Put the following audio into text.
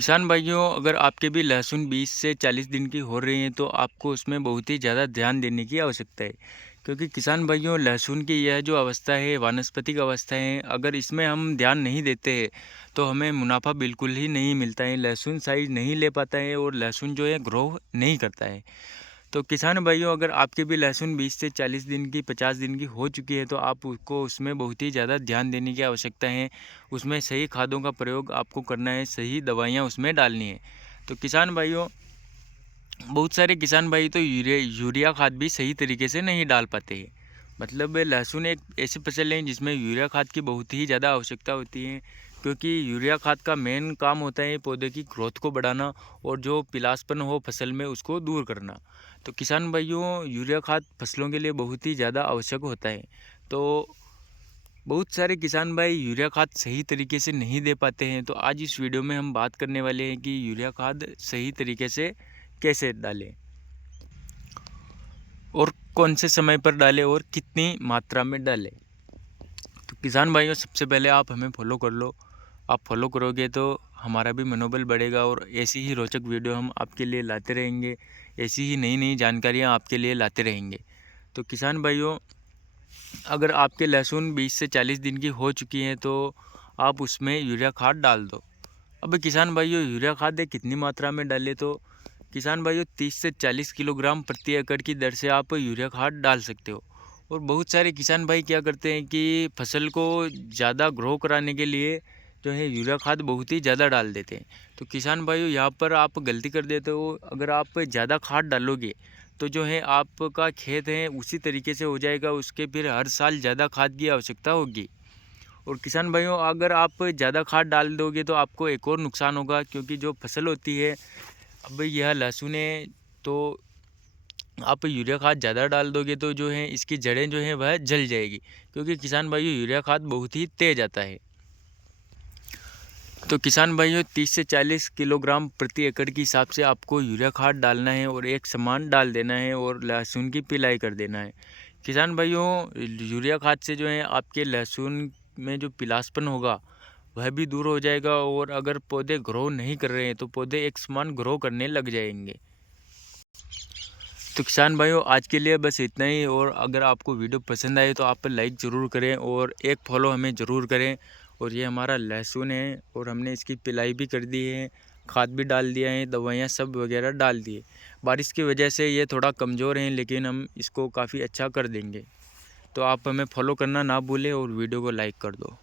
किसान भाइयों, अगर आपके भी लहसुन 20 से 40 दिन की हो रही हैं तो आपको उसमें बहुत ही ज़्यादा ध्यान देने की आवश्यकता है। क्योंकि किसान भाइयों, लहसुन की यह जो अवस्था है, वानस्पतिक अवस्था है, अगर इसमें हम ध्यान नहीं देते हैं तो हमें मुनाफा बिल्कुल ही नहीं मिलता है। लहसुन साइज नहीं ले पाता है और लहसुन जो है ग्रो नहीं करता है। तो किसान भाइयों, अगर आपके भी लहसुन 20 से 40 दिन की, 50 दिन की हो चुकी है तो आप उसको उसमें बहुत ही ज़्यादा ध्यान देने की आवश्यकता है। उसमें सही खादों का प्रयोग आपको करना है, सही दवाइयाँ उसमें डालनी है। तो किसान भाइयों, बहुत सारे किसान भाई तो यूरिया खाद भी सही तरीके से नहीं डाल पाते हैं। मतलब लहसुन एक ऐसी फसल है जिसमें यूरिया खाद की बहुत ही ज़्यादा आवश्यकता होती है। क्योंकि यूरिया खाद का मेन काम होता है पौधे की ग्रोथ को बढ़ाना और जो पिलासपन हो फसल में उसको दूर करना। तो किसान भाइयों, यूरिया खाद फसलों के लिए बहुत ही ज़्यादा आवश्यक होता है। तो बहुत सारे किसान भाई यूरिया खाद सही तरीके से नहीं दे पाते हैं। तो आज इस वीडियो में हम बात करने वाले हैं कि यूरिया खाद सही तरीके से कैसे डालें और कौन से समय पर डालें और कितनी मात्रा में डालें। तो किसान भाइयों, सबसे पहले आप हमें फॉलो कर लो। आप फॉलो करोगे तो हमारा भी मनोबल बढ़ेगा और ऐसी ही रोचक वीडियो हम आपके लिए लाते रहेंगे। ऐसी ही नई नई जानकारियाँ आपके लिए लाते रहेंगे। तो किसान भाइयों, अगर आपके लहसुन 20 से 40 दिन की हो चुकी हैं तो आप उसमें यूरिया खाद डाल दो। अब किसान भाइयों, यूरिया खाद कितनी मात्रा में डालें? तो किसान भाइयों, 30 से 40 किलोग्राम प्रति एकड़ की दर से आप यूरिया खाद डाल सकते हो। और बहुत सारे किसान भाई क्या करते हैं कि फसल को ज़्यादा ग्रो कराने के लिए जो है यूरिया खाद बहुत ही ज़्यादा डाल देते हैं। तो किसान भाइयों, यहाँ पर आप गलती कर देते हो। अगर आप ज़्यादा खाद डालोगे तो जो है आपका खेत है उसी तरीके से हो जाएगा, उसके फिर हर साल ज़्यादा खाद की आवश्यकता होगी। और किसान भाइयों, अगर आप ज़्यादा खाद डाल दोगे तो आपको एक और नुकसान होगा। क्योंकि जो फसल होती है, अब यह लहसुन है, तो आप यूरिया खाद ज़्यादा डाल दोगे तो जो है इसकी जड़ें जो हैं वह जल जाएगी। क्योंकि किसान भाइयों, यूरिया खाद बहुत ही तेज़ आता है। तो किसान भाइयों, 30 से 40 किलोग्राम प्रति एकड़ के हिसाब से आपको यूरिया खाद डालना है और एक समान डाल देना है और लहसुन की पिलाई कर देना है। किसान भाइयों, यूरिया खाद से जो है आपके लहसुन में जो पीलासपन होगा वह भी दूर हो जाएगा और अगर पौधे ग्रो नहीं कर रहे हैं तो पौधे एक समान ग्रो करने लग जाएंगे। तो किसान भाइयों, आज के लिए बस इतना ही। और अगर आपको वीडियो पसंद आए तो आप लाइक ज़रूर करें और एक फॉलो हमें ज़रूर करें। और ये हमारा लहसुन है और हमने इसकी पिलाई भी कर दी है, खाद भी डाल दिया है, दवाइयाँ सब वगैरह डाल दी है। बारिश की वजह से ये थोड़ा कमज़ोर हैं लेकिन हम इसको काफ़ी अच्छा कर देंगे। तो आप हमें फॉलो करना ना भूलें और वीडियो को लाइक कर दो।